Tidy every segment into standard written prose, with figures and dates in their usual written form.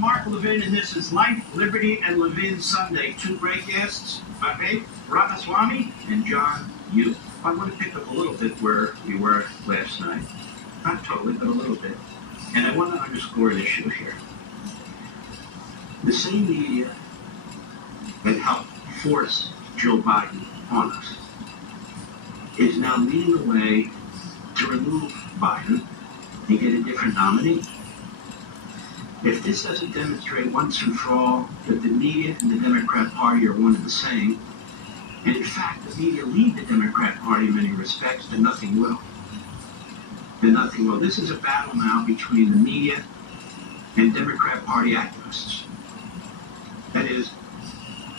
Mark Levin, and this is Life, Liberty, and Levin Sunday. Two great guests, Vivek Ramaswamy and John Yoo. I want to pick up a little bit where we were last night. Not totally, but a little bit. And I want to underscore an issue here. The same media that helped force Joe Biden on us is now leading the way to remove Biden and get a different nominee. If this doesn't demonstrate once and for all that the media and the Democrat Party are one and the same, and in fact the media lead the Democrat Party in many respects, then nothing will. Then nothing will. This is a battle now between the media and Democrat Party activists. That is,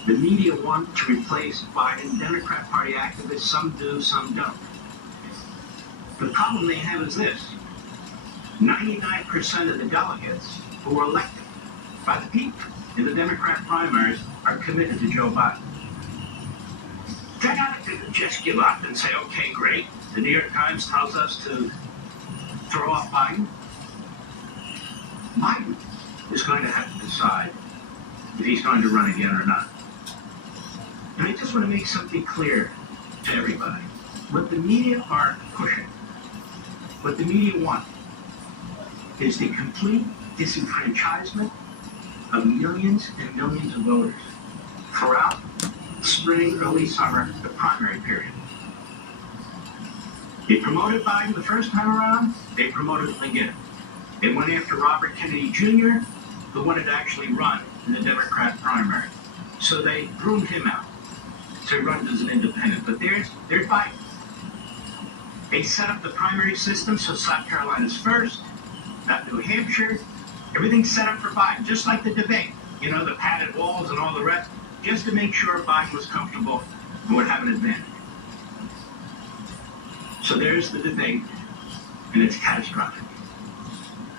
the media want to replace Biden. Democrat Party activists, some do, some don't. The problem they have is this. 99% of the delegates who were elected by the people in the Democrat primaries are committed to Joe Biden. They're not going to just give up and say, okay, great. The New York Times tells us to throw off Biden. Biden is going to have to decide if he's going to run again or not. And I just want to make something clear to everybody. What the media are pushing, what the media want, is the complete disenfranchisement of millions and millions of voters throughout spring, early summer, the primary period. They promoted Biden the first time around, they promoted him again. They went after Robert Kennedy Jr., who wanted to actually run in the Democrat primary. So they groomed him out to run as an independent. But there's Biden. They set up the primary system, so South Carolina's first, not New Hampshire. Everything's set up for Biden, just like the debate. You know, the padded walls and all the rest, just to make sure Biden was comfortable and would have an advantage. So there's the debate, and it's catastrophic.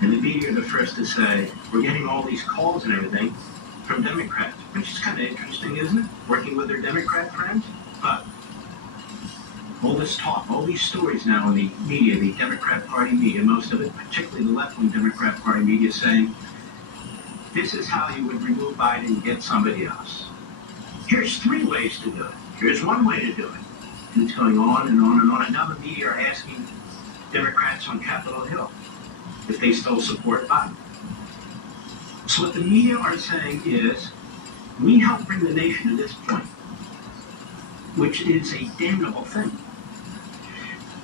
And the media are the first to say, we're getting all these calls and everything from Democrats, which is kind of interesting, isn't it? Working with their Democrat friends. But all this talk, all these stories now in the media, the Democrat Party media, most of it, particularly the left-wing Democrat Party media, saying, this is how you would remove Biden and get somebody else. Here's three ways to do it. Here's one way to do it. And it's going on and on and on. And now the media are asking Democrats on Capitol Hill if they still support Biden. So what the media are saying is, we helped bring the nation to this point, which is a damnable thing.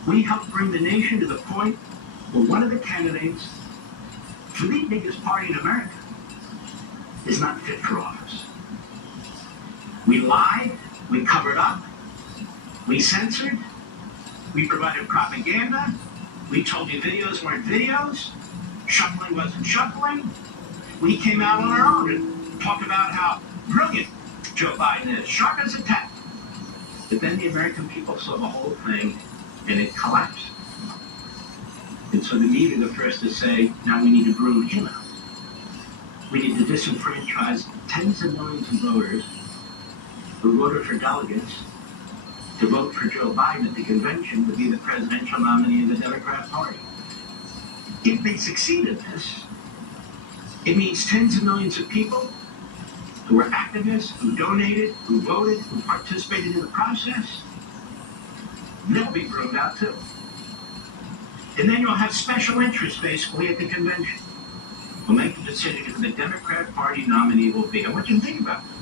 We helped bring the nation to the point where one of the candidates for the biggest party in America is not fit for office. We lied, we covered up, we censored, we provided propaganda, we told you videos weren't videos, shuffling wasn't shuffling. We came out on our own and talked about how brilliant Joe Biden is, sharp as a tack. But then the American people saw the whole thing and it collapsed. And so the media are the first to say, now we need to groom him out. We need to disenfranchise tens of millions of voters who voted for delegates to vote for Joe Biden at the convention to be the presidential nominee of the Democrat Party. If they succeed in this, it means tens of millions of people who were activists, who donated, who voted, who participated in the process, they'll be groomed out too. And then you'll have special interests basically at the convention. We'll make the decision who the Democrat Party nominee will be. I want you to think about this.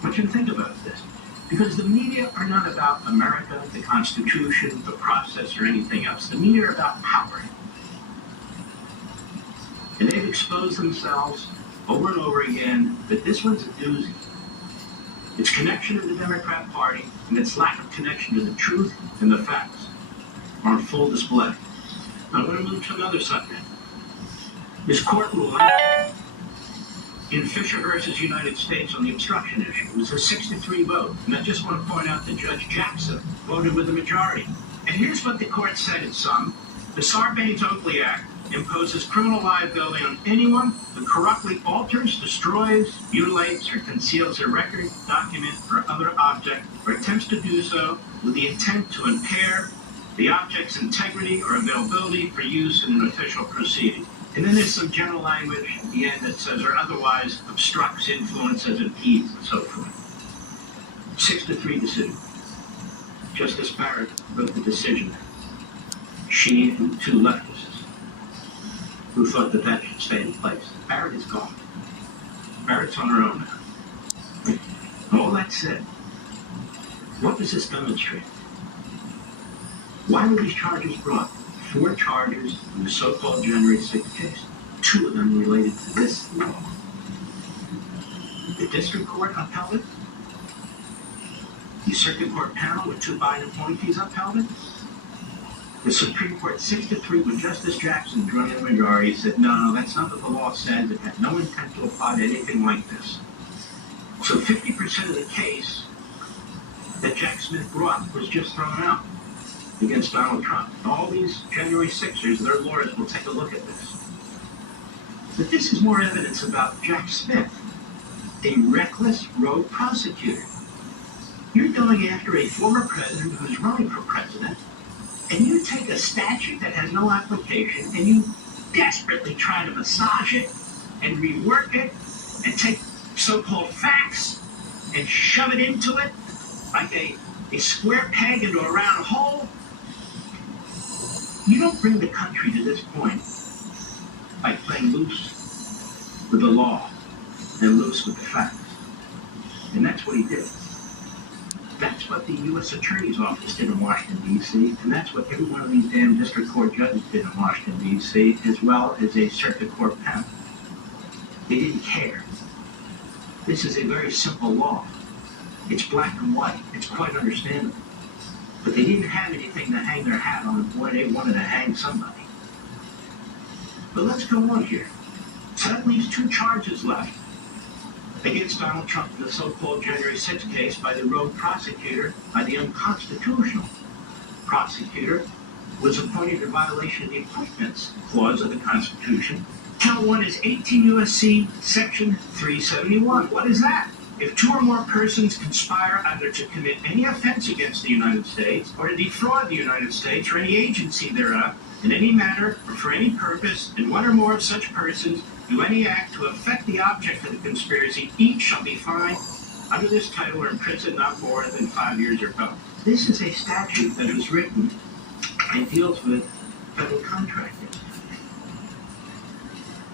I want you to think about this. Because the media are not about America, the Constitution, the process, or anything else. The media are about power. And they've exposed themselves over and over again that this one's a doozy. Its connection to the Democrat Party and its lack of connection to the truth and the facts are on full display. I'm going to move to another subject. This court ruling in Fisher versus United States on the obstruction issue. It was a 6-3 vote. And I just want to point out that Judge Jackson voted with the majority. And here's what the court said in sum. The Sarbanes-Oakley Act imposes criminal liability on anyone who corruptly alters, destroys, mutilates, or conceals a record, document, or other object, or attempts to do so with the intent to impair the object's integrity or availability for use in an official proceeding. And then there's some general language at the end that says, or otherwise obstructs, influences, impedes, and so forth. 6-3 decision. Justice Barrett wrote the decision. She and two leftists who thought that that should stay in place. Barrett is gone. Barrett's on her own now. All that said, what does this demonstrate? Why were these charges brought? 4 charges in the so-called January 6th case. 2 of them related to this law. The district court upheld it. The circuit court panel with 2 Biden appointees upheld it. The Supreme Court 6-3 with Justice Jackson joining the majority said, no, that's not what the law says. It had no intent to apply to anything like this. So 50% of the case that Jack Smith brought was just thrown out against Donald Trump. All these January 6ers, their lawyers will take a look at this. But this is more evidence about Jack Smith, a reckless rogue prosecutor. You're going after a former president who's running for president, and you take a statute that has no application, and you desperately try to massage it and rework it and take so-called facts and shove it into it like a square peg into a round hole. You don't bring the country to this point by playing loose with the law and loose with the facts. And that's what he did. That's what the U.S. Attorney's Office did in Washington, D.C., and that's what every one of these damn district court judges did in Washington, D.C., as well as a circuit court panel. They didn't care. This is a very simple law. It's black and white. It's quite understandable. But they didn't have anything to hang their hat on. Boy, they wanted to hang somebody. But let's go on here. So that leaves 2 charges left against Donald Trump in the so-called January 6th case by the rogue prosecutor, by the unconstitutional prosecutor, was appointed in violation of the Appointments Clause of the Constitution. Count 1 is 18 U.S.C. Section 371. What is that? If 2 or more persons conspire either to commit any offense against the United States or to defraud the United States or any agency thereof, in any manner or for any purpose, and 1 or more of such persons do any act to affect the object of the conspiracy, each shall be fined under this title or imprisoned not more than 5 years or both. This is a statute that is written and deals with federal contracting.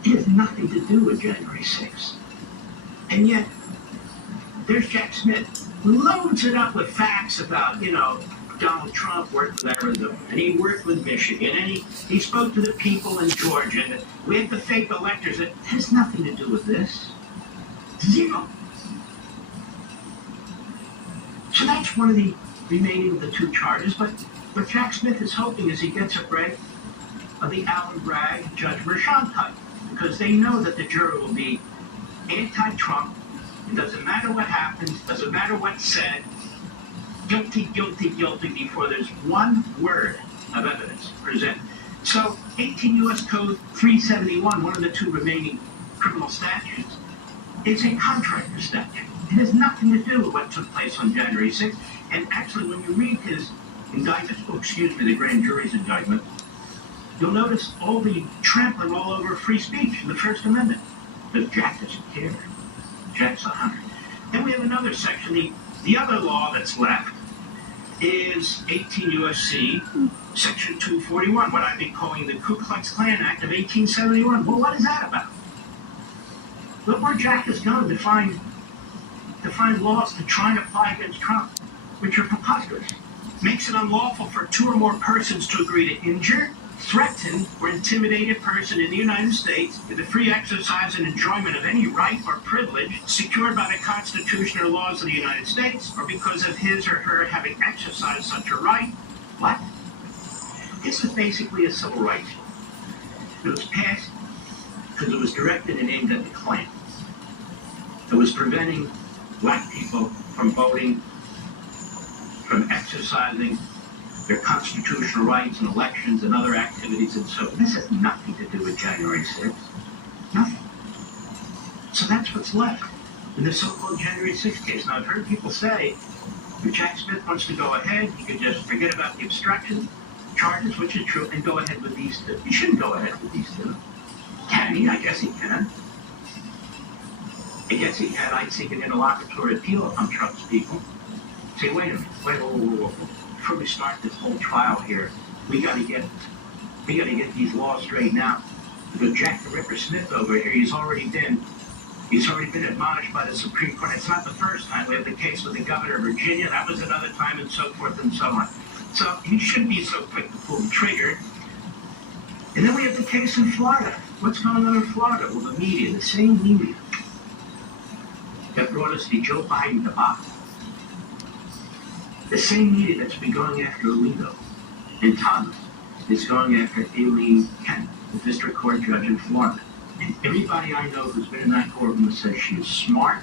It has nothing to do with January 6th. And yet, there's Jack Smith, loads it up with facts about, Donald Trump worked with Arizona, and he worked with Michigan, and he spoke to the people in Georgia, and we had the fake electors. It has nothing to do with this. 0. So that's one of the remaining of the 2 charges, but what Jack Smith is hoping is he gets a break of the Alvin Bragg, Judge Merchan type, because they know that the jury will be anti-Trump. It doesn't matter what happens, doesn't matter what's said. Guilty, guilty, guilty before there's 1 word of evidence presented. So 18 U.S. Code 371, one of the 2 remaining criminal statutes, is a contractor statute. It has nothing to do with what took place on January 6th. And actually, when you read his indictment, the grand jury's indictment, you'll notice all the trampling all over free speech in the First Amendment. But Jack doesn't care. Jack's 100. Then we have another section. The other law that's left is 18 U.S.C. Section 241, what I've been calling the Ku Klux Klan Act of 1871. Well, what is that about? Look where Jack has gone to find laws to try and apply against Trump, which are preposterous. Makes it unlawful for 2 or more persons to agree to injure, threaten, or intimidate a person in the United States in the free exercise and enjoyment of any right or privilege secured by the Constitution or laws of the United States, or because of his or her having exercised such a right. What? This is basically a civil rights law. It was passed because it was directed and aimed at the Klan. It was preventing black people from voting, from exercising their constitutional rights and elections and other activities, and so this has nothing to do with January 6th. Nothing. So that's what's left in the so-called January 6th case. Now, I've heard people say if Jack Smith wants to go ahead, he could just forget about the obstruction charges, which is true, and go ahead with these 2. He shouldn't go ahead with these 2. Can he? I guess he can. I guess he can. I'd seek an interlocutory appeal if I'm Trump's people. Say, wait a minute, whoa. Before we start this whole trial here, we gotta get these laws straightened out. Because Jack the Ripper Smith over here, he's already been admonished by the Supreme Court. It's not the first time. We have the case with the governor of Virginia. That was another time, and so forth and so on. So he shouldn't be so quick to pull the trigger. And then we have the case in Florida. What's going on in Florida? Well, the media, the same media that brought us the Joe Biden debacle. The same media that's been going after Alito and Thomas is going after Aileen Kent, the district court judge in Florida. And everybody I know who's been in that courtroom says she is smart,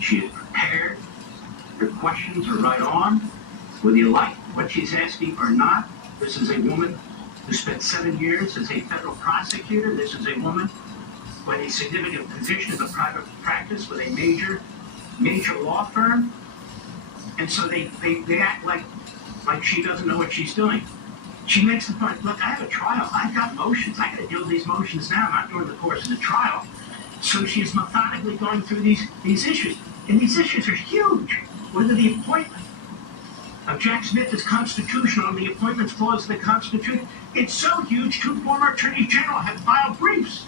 she is prepared, her questions are right on, whether you like what she's asking or not. This is a woman who spent 7 years as a federal prosecutor. This is a woman with a significant position in the private practice with a major law firm. And so they act like she doesn't know what she's doing. She makes the point, look, I have a trial. I've got motions. I got to deal with these motions now, not during the course of the trial. So she's methodically going through these issues. And these issues are huge. Whether the appointment of Jack Smith is constitutional and the appointments clause of the Constitution, it's so huge, 2 former attorneys general have filed briefs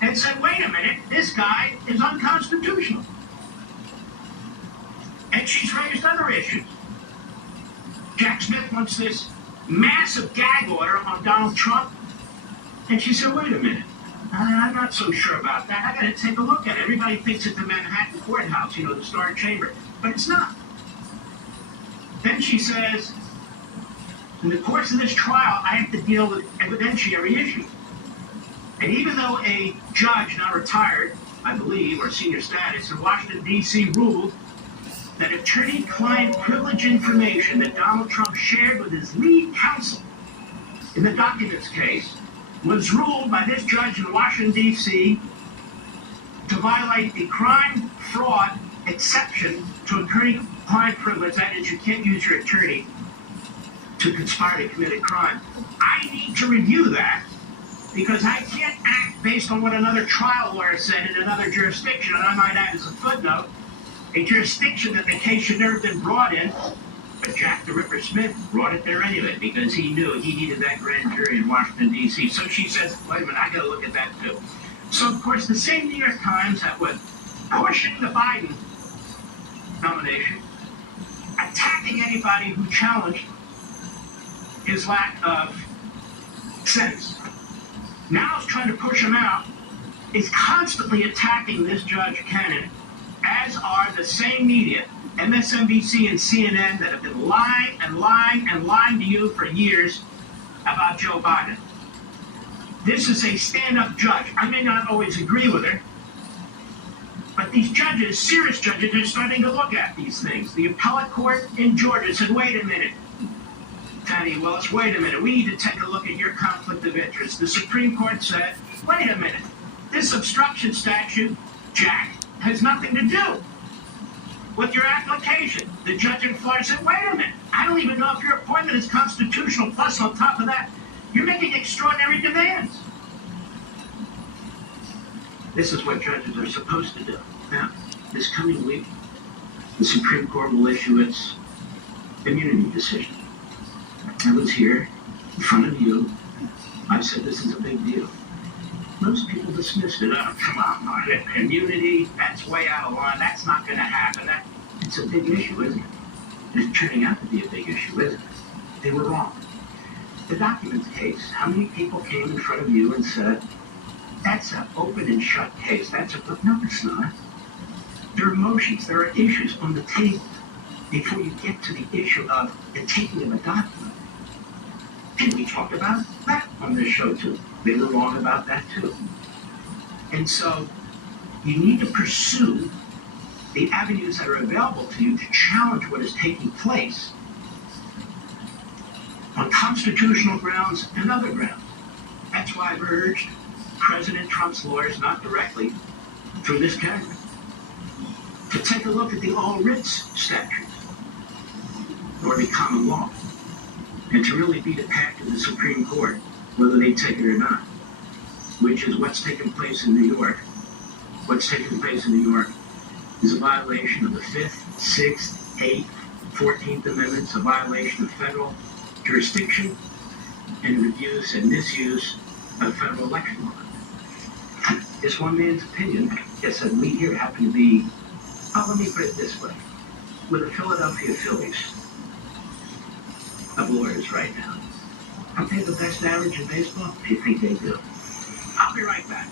and said, wait a minute, this guy is unconstitutional. And she's raised other issues. Jack Smith wants this massive gag order on Donald Trump. And she said, wait a minute, I'm not so sure about that. I got to take a look at it. Everybody thinks it's the Manhattan courthouse, the Star Chamber. But it's not. Then she says, in the course of this trial, I have to deal with evidentiary issues. And even though a judge, now retired, I believe, or senior status in Washington, D.C. ruled that attorney-client privilege information that Donald Trump shared with his lead counsel in the documents case was ruled by this judge in Washington, D.C. to violate the crime fraud exception to attorney-client privilege. That is, you can't use your attorney to conspire to commit a crime. I need to review that because I can't act based on what another trial lawyer said in another jurisdiction. And I might add as a footnote, a jurisdiction that the case should never have been brought in, but Jack the Ripper Smith brought it there anyway because he knew he needed that grand jury in Washington, D.C. So she says, wait a minute, I got to look at that too. So, of course, the same New York Times that was pushing the Biden nomination, attacking anybody who challenged his lack of sense, now is trying to push him out, is constantly attacking this Judge Cannon, as are the same media, MSNBC and CNN, that have been lying and lying and lying to you for years about Joe Biden. This is a stand-up judge. I may not always agree with her, but these judges, serious judges, are starting to look at these things. The appellate court in Georgia said, wait a minute, Fannie Willis, wait a minute. We need to take a look at your conflict of interest. The Supreme Court said, wait a minute. This obstruction statute, Jack, has nothing to do with your application. The judge in Florida said, wait a minute. I don't even know if your appointment is constitutional. Plus, on top of that, you're making extraordinary demands. This is what judges are supposed to do. Now, this coming week, the Supreme Court will issue its immunity decision. I was here in front of you. I said this is a big deal. Most people dismissed it. Oh, come on, immunity, that's way out of line. That's not going to happen. It's a big issue, isn't it? It's turning out to be a big issue, isn't it? They were wrong. The documents case, how many people came in front of you and said, that's an open and shut case. That's a book. No, it's not. There are motions, there are issues on the table before you get to the issue of the taking of a document. And we talked about that on this show, too. They were wrong about that, too. And so you need to pursue the avenues that are available to you to challenge what is taking place on constitutional grounds and other grounds. That's why I've urged President Trump's lawyers, not directly through this category, to take a look at the all writs statute or the common law and to really beat it back to the Supreme Court, whether they take it or not. which is what's taken place in New York. What's taken place in New York is a violation of the 5th, 6th, 8th, 14th Amendments, a violation of federal jurisdiction, and an abuse and misuse of federal election law. This one man's opinion is that we here happen to be, let me put it this way, with the Philadelphia Phillies of lawyers right now. Aren't they the best average in baseball? Do you think they do? I'll be right back.